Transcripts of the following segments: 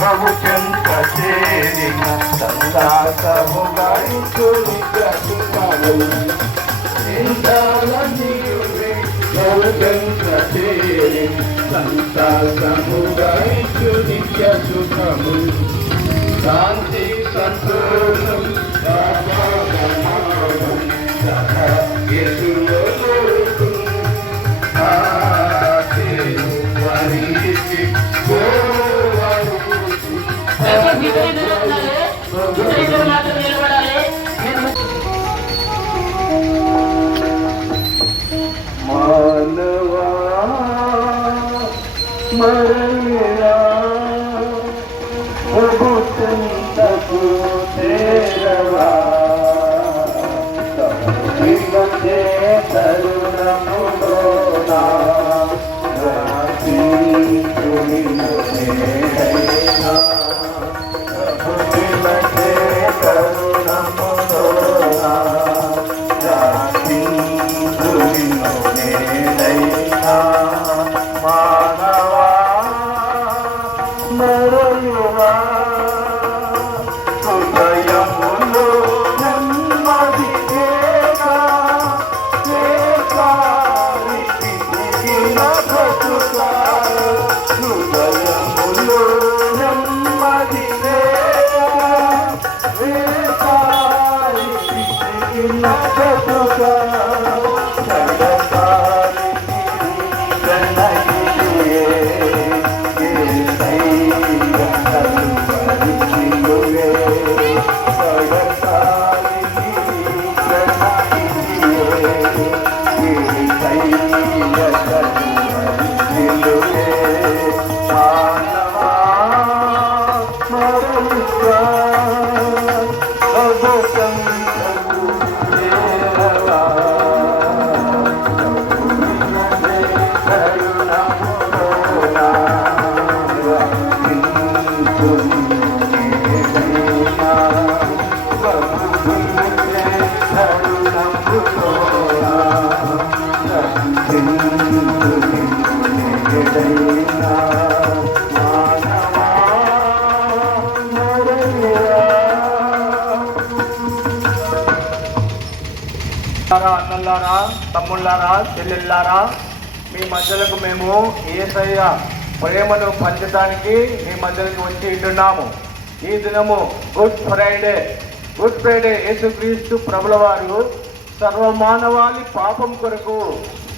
ప్రభు చెంత చేరిన సందాసముగా ఇచ్చుని ప్రభు చెంత చేరిన సంతాసముగా ఇచ్చుని సుఖము శాంతి సంతోషం మానవా మరలా ప్రభు చెంతకు చేరవా తరుణములోనా మానవా మరయువా హృదయములో నెమ్మది హృదయములో నెమ్మది అన్నలారా, తమ్ముళ్ళారా, చెల్లెళ్ళారా, మీ మధ్యలకు మేము యేసయ్య ప్రేమను పంచడానికి మీ మధ్యలకు వచ్చి ఉంటున్నాము. ఈ దినము గుడ్ ఫ్రైడే యేసుక్రీస్తు ప్రభుల వారు సర్వమానవాళి పాపం కొరకు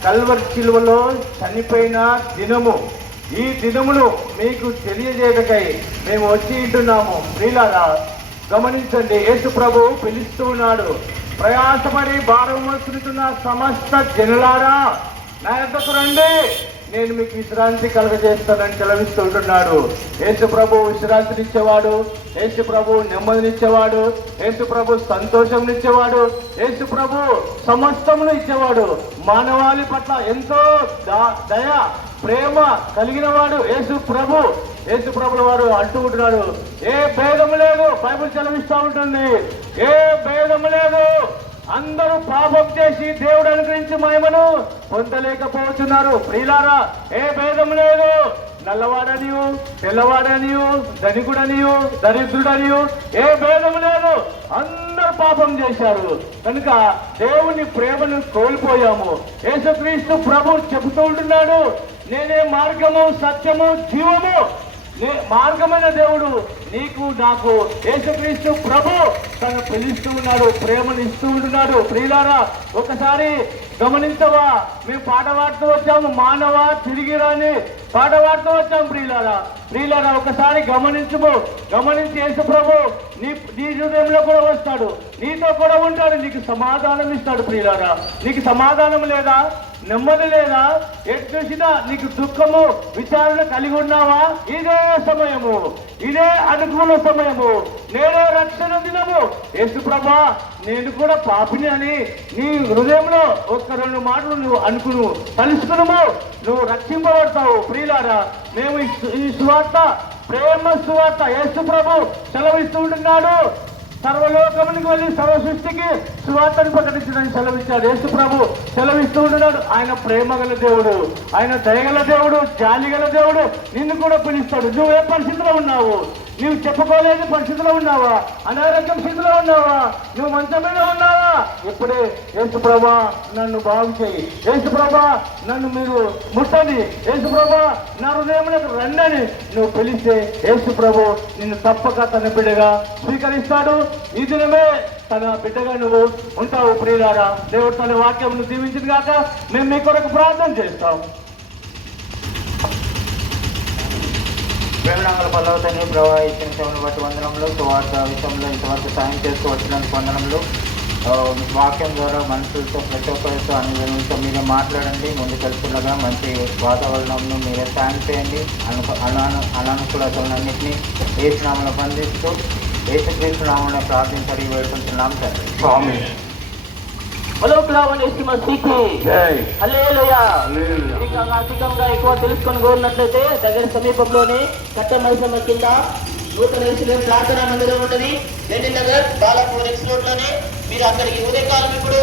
కల్వరి శిలువలో చనిపోయిన దినము. ఈ దినమును మీకు తెలియజేయటకై మేము వచ్చి ఉంటున్నాము. ప్రియులారా, గమనించండి, యేసు ప్రభు పిలుస్తూ ఉన్నాడు. ప్రయాసపడి భారం మోస్తున్న సమస్త జనులారా, నా యొద్దకు రండి, నేను మీకు విశ్రాంతి కలుగజేస్తానని సెలవిస్తుంటున్నాడు. యేసు ప్రభు విశ్రాంతినిచ్చేవాడు, యేసు ప్రభు నెమ్మదినిచ్చేవాడు, యేసు ప్రభు సంతోషంనిచ్చేవాడు, యేసు ప్రభు సమస్తమును ఇచ్చేవాడు. మానవాళి పట్ల ఎంతో దయ ప్రేమ కలిగిన వాడు యేసు ప్రభుల వారు అంటూ ఉంటున్నాడు, ఏ భేదము లేదు. బైబిల్ సెలవిస్తూ ఉంటుంది, ఏ భేదము లేదు. అందరూ పాపం చేసి దేవుడు అనుగ్రహించి మహిమను పొందలేకపోతున్నారు. ప్రియులారా, ఏ భేదం లేదు. నల్లవాడనియు, తెల్లవాడనియు, ధనికుడనియు, దరిద్రుడనియు, ఏ భేదం లేదు. అందరూ పాపం చేశారు కనుక దేవుని ప్రేమను కోల్పోయాము. యేసుక్రీస్తు ప్రభు చెబుతూ ఉంటున్నాడు, నేనే మార్గము, సత్యము, జీవము. మార్గమైన దేవుడు నీకు నాకు యేసుక్రీస్తు ప్రభు తను పిలుస్తూ ఉన్నాడు, ప్రేమనిస్తూ ఉంటున్నాడు. ప్రియులారా, ఒకసారి గమనించవా, మేము పాట పాడుతూ వచ్చాము, మానవ తిరిగి రాని పాట పాడుతూ వచ్చాము. ప్రియులారా, ఒకసారి గమనించి యేసు ప్రభు నీ హృదయంలో కూడా వస్తాడు, నీతో కూడా ఉంటాడు, నీకు సమాధానం ఇస్తాడు. ప్రియులారా, నీకు సమాధానం లేదా? నెమ్మది లేదా? ఎటు చూసినా నీకు దుఃఖము, విచారణ కలిగి ఉన్నావా? ఇదే సమయము, ఇదే అనుకూల సమయము, నేనే రక్షణ దినము. యేసు ప్రభా, నేను కూడా పాపిని అని నీ హృదయంలో ఒక్క రెండు మాటలు నువ్వు తలుసుకును, నువ్వు రక్షింపబడతావు. ప్రియులారా, మేము ఈ సువార్త, ప్రేమ సువార్త యేసు ప్రభు సెలవిస్తూ ఉంటున్నాడు. సర్వలోకమునికి వెళ్ళి సర్వ సృష్టికి సువార్తను ప్రకటించడానికి సెలవిచ్చాడు. యేసు ప్రభు సెలవిస్తూ ఉంటున్నాడు. ఆయన ప్రేమ గల దేవుడు, ఆయన దయగల దేవుడు, జాలి గల దేవుడు. నిన్ను కూడా పిలుస్తాడు. నువ్వు ఏ పరిస్థితిలో ఉన్నావు? నువ్వు చెప్పుకోలేని పరిస్థితిలో ఉన్నావా? అనారోగ్యం స్థితిలో ఉన్నావా? నువ్వు మంచం మీద ఉన్నావా? ఇప్పుడే యేసు ప్రభా నన్ను బాగు చేయి, యేసు ప్రభా నన్ను మీరు ముట్టండి, యేసు ప్రభా నా హృదయంలోకి రండి నువ్వు పిలిస్తే యేసు ప్రభు నిన్ను తప్పక తన బిడ్డగా స్వీకరిస్తాడు. ఈ దినమే తన బిడ్డగా నువ్వు ఉంటావు. ప్రియులారా, దేవుడు తన వాక్యమును దీవించింది కాక మేము మీ కొరకు ప్రార్థన చేస్తాం. ప్రేమనాంగల పల్లవతని ప్రవహించిన సేవను బట్టి వందనంలో, సువార్త విషయంలో ఇంతవరకు సాయం చేస్తూ వచ్చినందుకు వందనంలో. వాక్యం ద్వారా మనుషులతో ప్రతి ఒక్కరితో అన్ని విధులతో మీరే మాట్లాడండి. ముందుకెళ్తుండగా మంచి వాతావరణంను మీరే సాయం చేయండి. అనానుకూలతలన్నింటినీ ఏసునామలో బంధిస్తూ యేసుక్రీస్తు నామములో ప్రార్థించడానికి వేడుకుంటున్నాం తండ్రి. స్వామి ఇంకా అధికంగా ఎక్కువ తెలుసుకొని కోరినట్లయితే దగ్గర సమీపంలోనే కట్ట మైసమ్మ కింద నూతన ఎక్స్లేం ప్రార్థనా మందిరం ఉంటుంది. రెడ్డి నగర్ బాలాపూర్ ఎక్స్ రోడ్ లోనే. మీరు అక్కడికి ఉదయకాలం ఇప్పుడు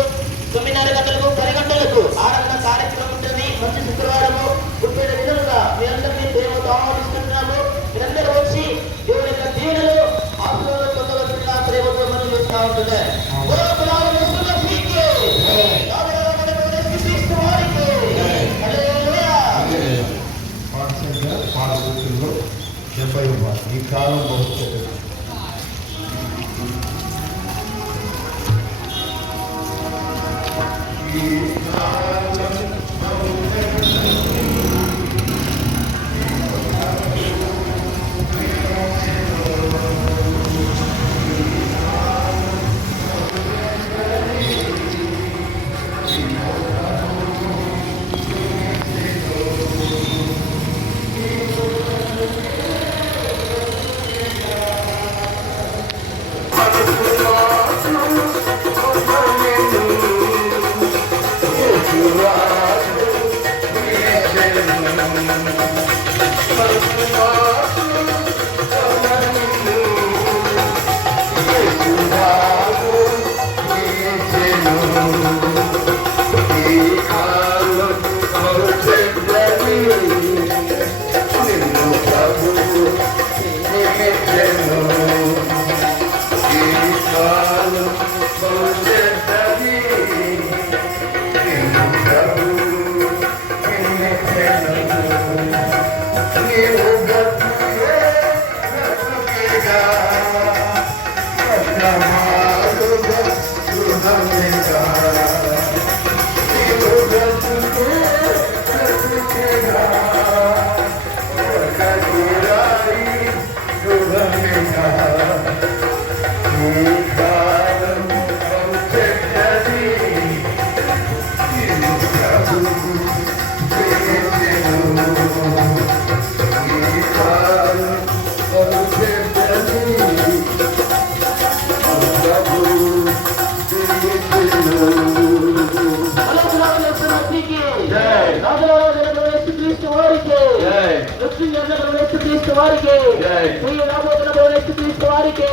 9:30 గంటలకు 10 గంటలకు ఆరాధన కార్యక్రమం ఉంటుంది. మంచి శుక్రవారము గుర్తున్న విధంగా మీరందరినీ ప్రేమతో ఆహ్వానిస్తున్నాము. మీరందరూ వచ్చి దేవుని యొక్క దీవెనలు ఆశీర్వాదాలు పొందవలసిందిగా ప్రేమతో మనం చేస్తూ ఉంటున్నారు. ఈ కాలం భవిష్యత్తు వారికి